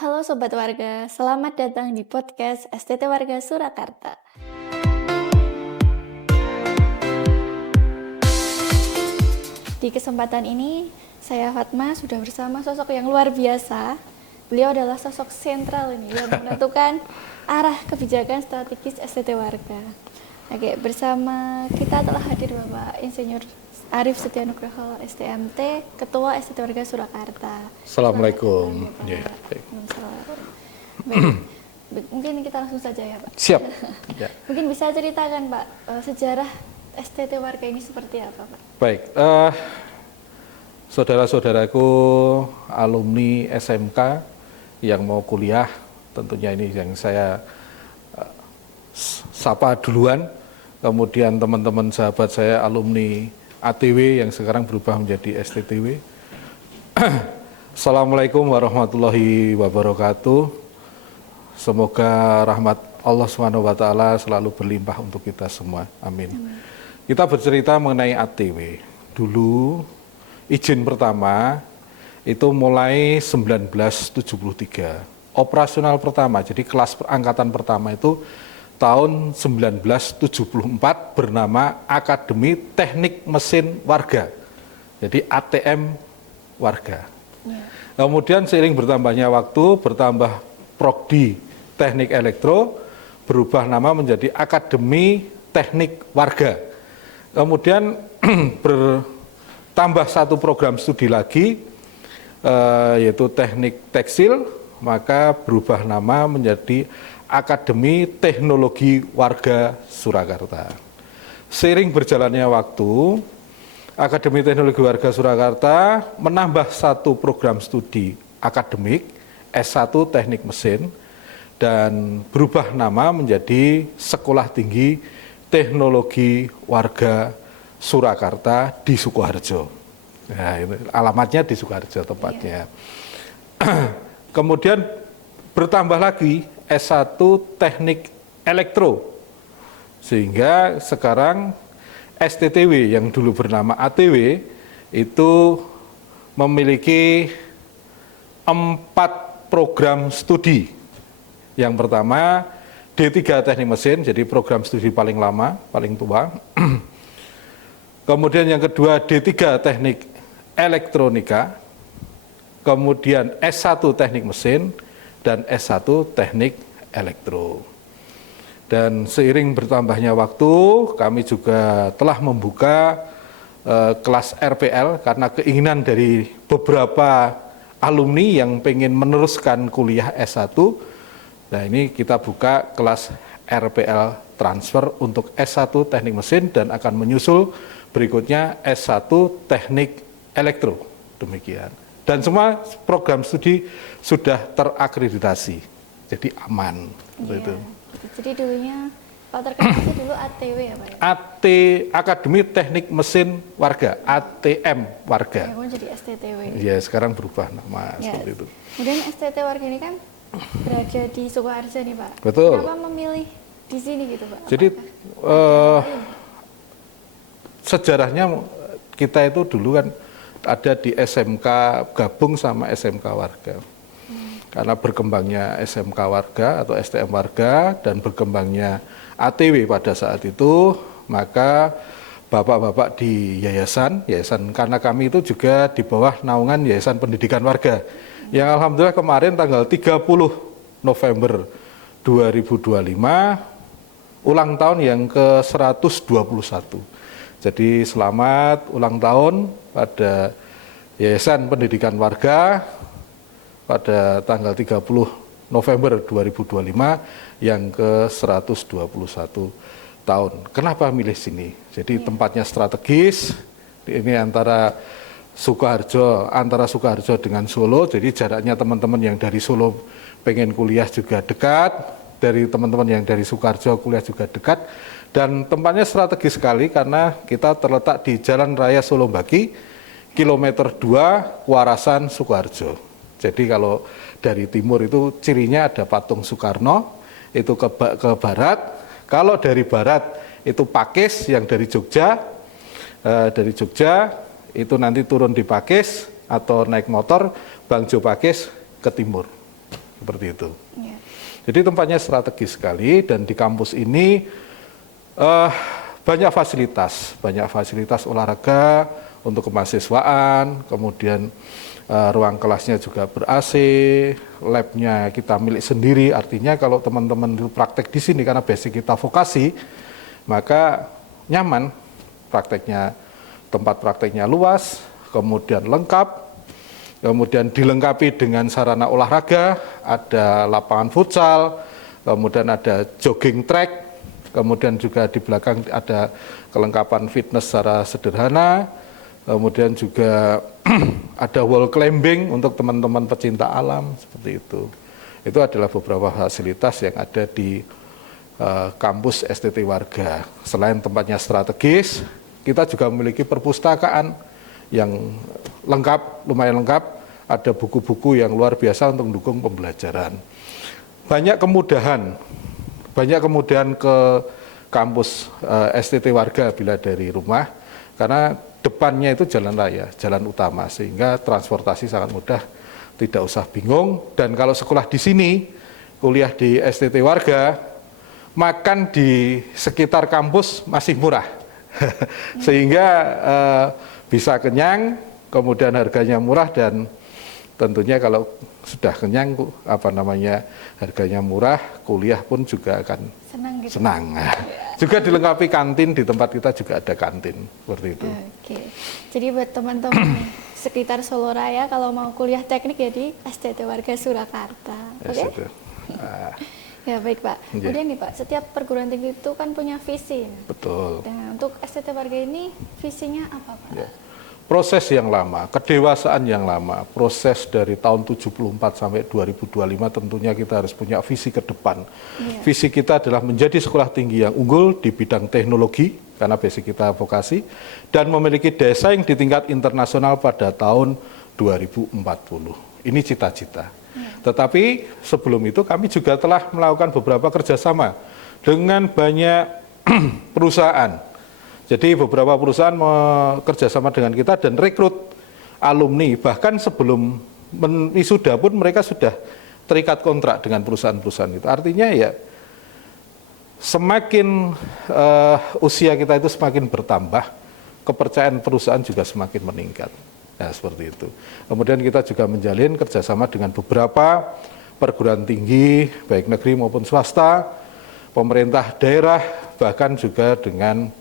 Halo Sobat Warga, selamat datang di podcast STT Warga Surakarta. Di kesempatan ini, saya Fatma sudah bersama sosok yang luar biasa. Beliau adalah sosok sentral ini yang menentukan arah kebijakan strategis STT Warga. Oke, bersama kita telah hadir Bapak Insinyur Arief Setianugroho, STMT, Ketua STT Warga Surakarta. Assalamualaikum. Baik, mungkin kita langsung saja ya Pak. Siap. Ya. Mungkin bisa ceritakan Pak, sejarah STT Warga ini seperti apa Pak? Baik, saudara-saudaraku alumni SMK yang mau kuliah, tentunya ini yang saya sapa duluan. Kemudian teman-teman sahabat saya alumni ATW yang sekarang berubah menjadi STTW. Assalamualaikum warahmatullahi wabarakatuh. Semoga rahmat Allah SWT selalu berlimpah untuk kita semua. Amin. Kita bercerita mengenai ATW. Dulu izin pertama itu mulai 1973. Operasional pertama, jadi kelas angkatan pertama itu tahun 1974 bernama Akademi Teknik Mesin Warga. Jadi ATM Warga. Kemudian seiring bertambahnya waktu, bertambah Prodi Teknik Elektro, berubah nama menjadi Akademi Teknik Warga. Kemudian bertambah satu program studi lagi, yaitu Teknik Tekstil, maka berubah nama menjadi Akademi Teknologi Warga Surakarta. Seiring berjalannya waktu, Akademi Teknologi Warga Surakarta menambah satu program studi akademik S1 Teknik Mesin dan berubah nama menjadi Sekolah Tinggi Teknologi Warga Surakarta di Sukoharjo. Nah, ini alamatnya di Sukoharjo tepatnya. Kemudian bertambah lagi S1 Teknik Elektro, sehingga sekarang STTW yang dulu bernama ATW itu memiliki 4 program studi. Yang pertama D3 Teknik Mesin, jadi program studi paling lama, paling tua. Kemudian yang kedua D3 Teknik Elektronika, kemudian S1 Teknik Mesin, dan S1 Teknik Elektro. Dan seiring bertambahnya waktu, kami juga telah membuka kelas RPL karena keinginan dari beberapa alumni yang pengen meneruskan kuliah S1. Nah, ini kita buka kelas RPL transfer untuk S1 Teknik Mesin dan akan menyusul berikutnya S1 Teknik Elektro. Demikian. Dan semua program studi sudah terakreditasi, jadi aman. Iya, Itu. Jadi dulunya kalau terkenal itu dulu ATW ya Pak ya? Akademi Teknik Mesin Warga, ATM Warga. Ya, jadi STTW. Ya, sekarang berubah nama Ya. seperti itu. Kemudian STT Warga ini kan berada di Sukoharjo nih Pak. Betul. Kenapa memilih di sini gitu Pak? Jadi sejarahnya kita itu dulu kan ada di SMK, gabung sama SMK Warga. Karena berkembangnya SMK Warga atau STM Warga dan berkembangnya ATW pada saat itu, maka bapak-bapak di yayasan karena kami itu juga di bawah naungan Yayasan Pendidikan Warga. Yang alhamdulillah kemarin tanggal 30 November 2025 ulang tahun yang ke-121. Jadi selamat ulang tahun pada Yayasan Pendidikan Warga pada tanggal 30 November 2025 yang ke-121 tahun. Kenapa milih sini? Jadi tempatnya strategis, ini antara Sukoharjo dengan Solo, jadi jaraknya teman-teman yang dari Solo pengen kuliah juga dekat, dari teman-teman yang dari Sukoharjo kuliah juga dekat, dan tempatnya strategis sekali karena kita terletak di Jalan Raya Solombaki, kilometer 2, Kuarasan, Sukoharjo. Jadi kalau dari timur itu cirinya ada patung Soekarno, itu ke barat. Kalau dari barat itu Pakis yang dari Jogja, itu nanti turun di Pakis atau naik motor Bangjo Pakis ke timur. seperti itu. Iya. Jadi tempatnya strategis sekali dan di kampus ini banyak fasilitas olahraga untuk kemahasiswaan, kemudian ruang kelasnya juga ber-AC, labnya kita milik sendiri. Artinya kalau teman-teman itu praktek di sini karena basic kita vokasi, maka nyaman prakteknya, tempat prakteknya luas, kemudian lengkap. Kemudian dilengkapi dengan sarana olahraga, ada lapangan futsal, kemudian ada jogging track, kemudian juga di belakang ada kelengkapan fitness secara sederhana, kemudian juga ada wall climbing untuk teman-teman pecinta alam, seperti itu. Itu adalah beberapa fasilitas yang ada di kampus STT Warga. Selain tempatnya strategis, kita juga memiliki perpustakaan yang lengkap, lumayan lengkap, ada buku-buku yang luar biasa untuk mendukung pembelajaran. Banyak kemudahan ke kampus STT Warga bila dari rumah, karena depannya itu jalan raya, jalan utama, sehingga transportasi sangat mudah, tidak usah bingung. Dan kalau sekolah di sini, kuliah di STT Warga, makan di sekitar kampus masih murah, sehingga bisa kenyang, kemudian harganya murah, dan tentunya kalau sudah kenyang, harganya murah, kuliah pun juga akan senang. Juga dilengkapi kantin, di tempat kita juga ada kantin, seperti itu. Oke, jadi buat teman-teman sekitar Solo Raya kalau mau kuliah teknik ya di STT Warga Surakarta. Oke? Ya baik Pak. Kemudian nih Pak, setiap perguruan tinggi itu kan punya visi. Betul. Dan untuk STT Warga ini visinya apa Pak? Ya. Proses yang lama, kedewasaan yang lama, proses dari tahun 74 sampai 2025 tentunya kita harus punya visi ke depan. Yeah. Visi kita adalah menjadi sekolah tinggi yang unggul di bidang teknologi, karena basic kita vokasi, dan memiliki desain di tingkat internasional pada tahun 2040. Ini cita-cita. Yeah. Tetapi sebelum itu kami juga telah melakukan beberapa kerjasama dengan banyak perusahaan. Jadi beberapa perusahaan bekerjasama dengan kita dan rekrut alumni, bahkan sebelum wisuda pun mereka sudah terikat kontrak dengan perusahaan-perusahaan itu. Artinya ya semakin usia kita itu semakin bertambah, kepercayaan perusahaan juga semakin meningkat. Nah, seperti itu. Kemudian kita juga menjalin kerjasama dengan beberapa perguruan tinggi, baik negeri maupun swasta, pemerintah daerah, bahkan juga dengan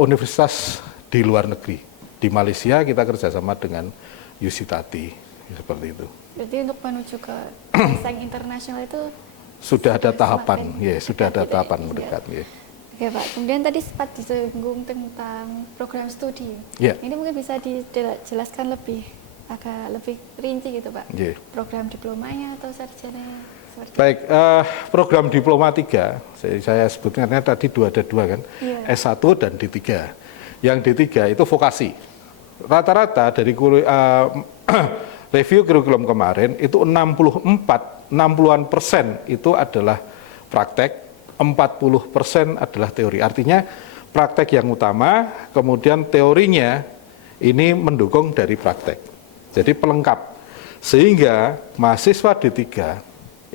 universitas di luar negeri. Di Malaysia kita kerjasama dengan Yusitati, seperti itu. Berarti untuk menuju ke desain internasional itu sudah ada tahapan, ya, sudah ada tahapan mendekat. Ya. Oke Pak, kemudian tadi sempat disinggung tentang program studi. Ya. Ini mungkin bisa dijelaskan agak lebih rinci gitu Pak. Ya. Program diplomanya atau sarjana? Baik, program diploma 3, saya sebutnya tadi ada dua kan, yeah. S1 dan D3. Yang D3 itu vokasi. Rata-rata dari review kurikulum kemarin itu 60% itu adalah praktek, 40% adalah teori. Artinya praktek yang utama, kemudian teorinya ini mendukung dari praktek. Jadi pelengkap. Sehingga mahasiswa D3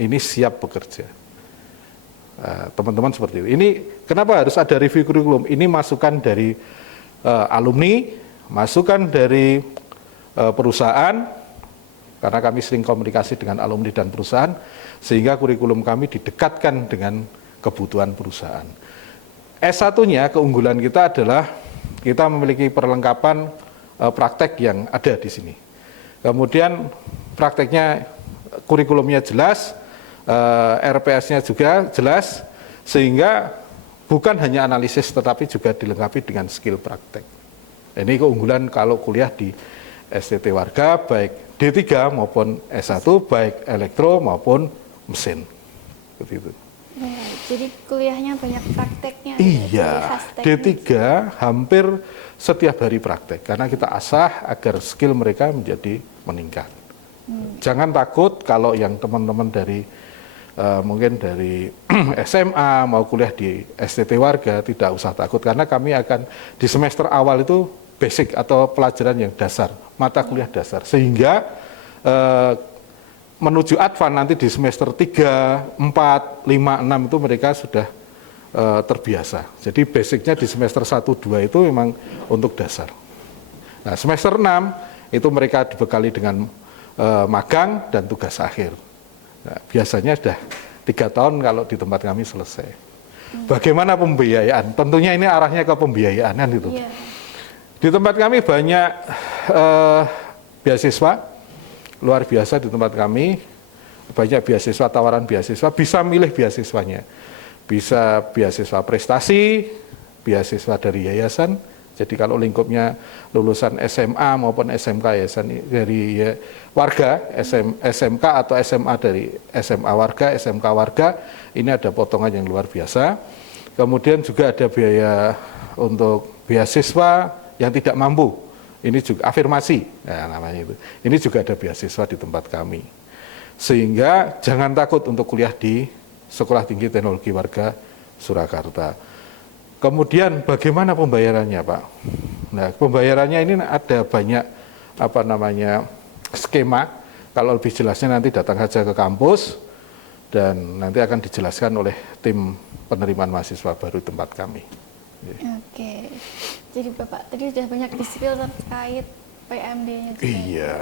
ini siap bekerja. Teman-teman seperti itu. Ini kenapa harus ada review kurikulum? Ini masukan dari alumni, masukan dari perusahaan, karena kami sering komunikasi dengan alumni dan perusahaan, sehingga kurikulum kami didekatkan dengan kebutuhan perusahaan. S1-nya keunggulan kita adalah kita memiliki perlengkapan praktek yang ada di sini. Kemudian prakteknya, kurikulumnya jelas, RPS-nya juga jelas, sehingga bukan hanya analisis tetapi juga dilengkapi dengan skill praktek. Ini keunggulan kalau kuliah di STT Warga, baik D3 maupun S1, baik elektro maupun mesin. Seperti itu. Jadi kuliahnya banyak prakteknya. Iya, D3 hampir setiap hari praktek, karena kita asah agar skill mereka menjadi meningkat. Jangan takut kalau yang teman-teman dari mungkin dari SMA mau kuliah di STT Warga, tidak usah takut, karena kami akan di semester awal itu basic atau pelajaran yang dasar, mata kuliah dasar, sehingga menuju advance nanti di semester 3, 4, 5, 6 itu mereka sudah terbiasa. Jadi basicnya di semester 1, 2 itu memang untuk dasar. Nah, semester 6 itu mereka dibekali dengan magang dan tugas akhir. Nah, biasanya sudah 3 tahun kalau di tempat kami selesai. Bagaimana pembiayaan? Tentunya ini arahnya ke pembiayaan kan itu. Iya. Di tempat kami banyak beasiswa, luar biasa di tempat kami. Banyak beasiswa, tawaran beasiswa, bisa milih beasiswanya. Bisa beasiswa prestasi, beasiswa dari yayasan. Jadi kalau lingkupnya lulusan SMA maupun SMK yayasan dari warga, SMK atau SMA dari SMA warga, SMK warga, ini ada potongan yang luar biasa. Kemudian juga ada biaya untuk beasiswa yang tidak mampu. Ini juga afirmasi, ya, namanya itu. Ini juga ada beasiswa di tempat kami. Sehingga jangan takut untuk kuliah di Sekolah Tinggi Teknologi Warga Surakarta. Kemudian bagaimana pembayarannya, Pak? Nah, pembayarannya ini ada banyak skema. Kalau lebih jelasnya nanti datang saja ke kampus dan nanti akan dijelaskan oleh tim penerimaan mahasiswa baru tempat kami. Oke. Jadi Bapak tadi sudah banyak disiplin terkait PMD-nya juga. Iya.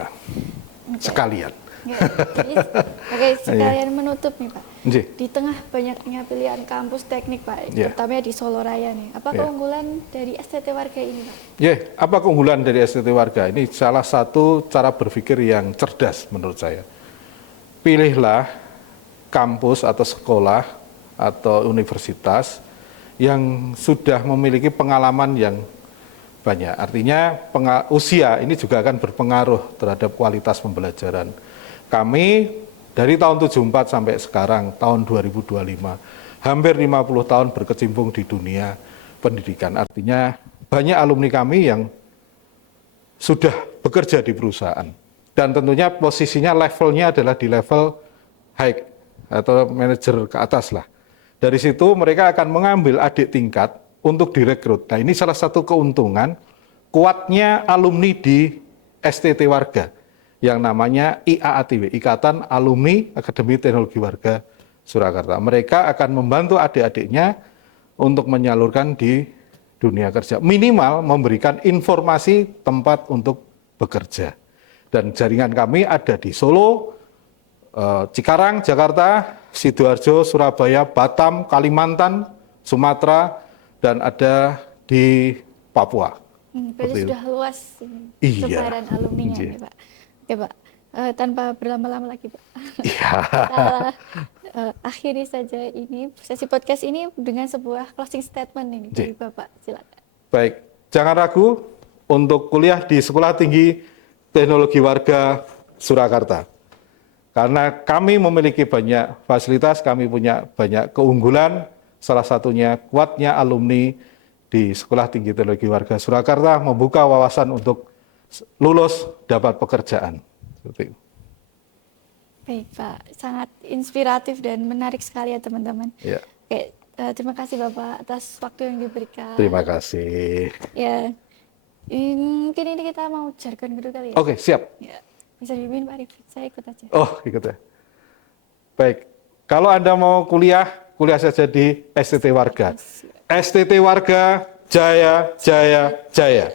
Oke. Sekalian. Oke, sekalian menutup nih Pak. Nggih. Di tengah banyaknya pilihan kampus teknik Pak, Yeah. terutama di Solo Raya nih. Apa Yeah. keunggulan dari STT Warga ini Pak? Apa keunggulan dari STT Warga? Ini salah satu cara berpikir yang cerdas menurut saya. Pilihlah kampus atau sekolah atau universitas yang sudah memiliki pengalaman yang banyak. Artinya usia ini juga akan berpengaruh terhadap kualitas pembelajaran. Kami dari tahun 74 sampai sekarang, tahun 2025, hampir 50 tahun berkecimpung di dunia pendidikan. Artinya banyak alumni kami yang sudah bekerja di perusahaan. Dan tentunya posisinya levelnya adalah di level high atau manajer ke atas lah. Dari situ mereka akan mengambil adik tingkat untuk direkrut. Nah, ini salah satu keuntungan kuatnya alumni di STT Warga yang namanya IAATW, Ikatan Alumni Akademi Teknologi Warga Surakarta. Mereka akan membantu adik-adiknya untuk menyalurkan di dunia kerja. Minimal memberikan informasi tempat untuk bekerja. Dan jaringan kami ada di Solo, Cikarang, Jakarta, Sidoarjo, Surabaya, Batam, Kalimantan, Sumatera, dan ada di Papua. Berarti sudah luas sebaran alumninya ya Pak. Oke Pak, tanpa berlama-lama lagi Pak. Iya. Akhiri saja ini sesi podcast ini dengan sebuah closing statement ini dari Bapak, silakan. Baik, jangan ragu untuk kuliah di Sekolah Tinggi Teknologi Warga Surakarta. Karena kami memiliki banyak fasilitas, kami punya banyak keunggulan, salah satunya kuatnya alumni di Sekolah Tinggi Teknologi Warga Surakarta membuka wawasan untuk lulus dapat pekerjaan. Seperti itu. Baik Pak, sangat inspiratif dan menarik sekali ya teman-teman. Ya. Oke, terima kasih Bapak atas waktu yang diberikan. Terima kasih. Ya, mungkin ini kita mau jargon dulu kali ya. Oke, siap. Ya, bisa dibimbing Pak Rifki, saya ikut aja. Oh, ikut ya. Baik, kalau Anda mau kuliah saja di STT Warga. STT Warga, jaya, jaya, jaya.